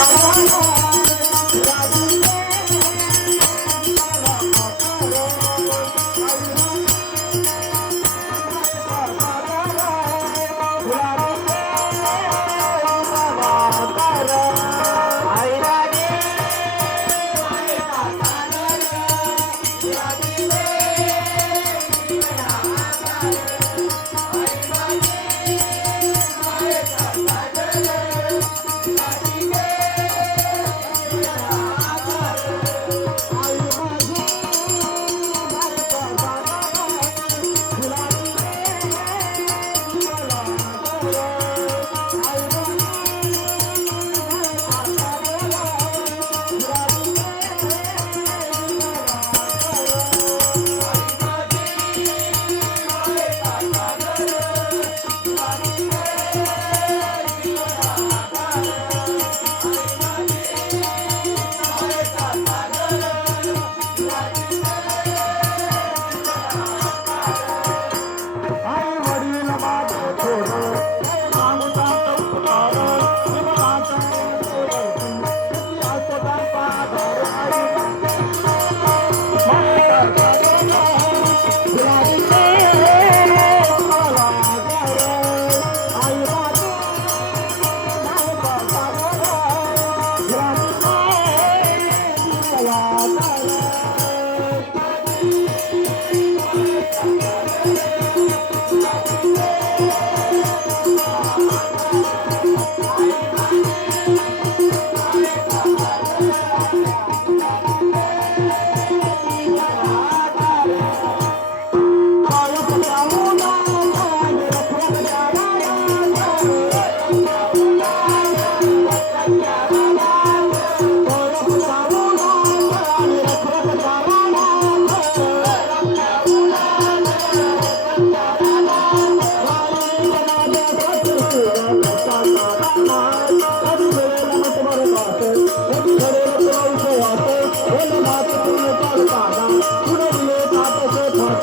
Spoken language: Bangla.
आई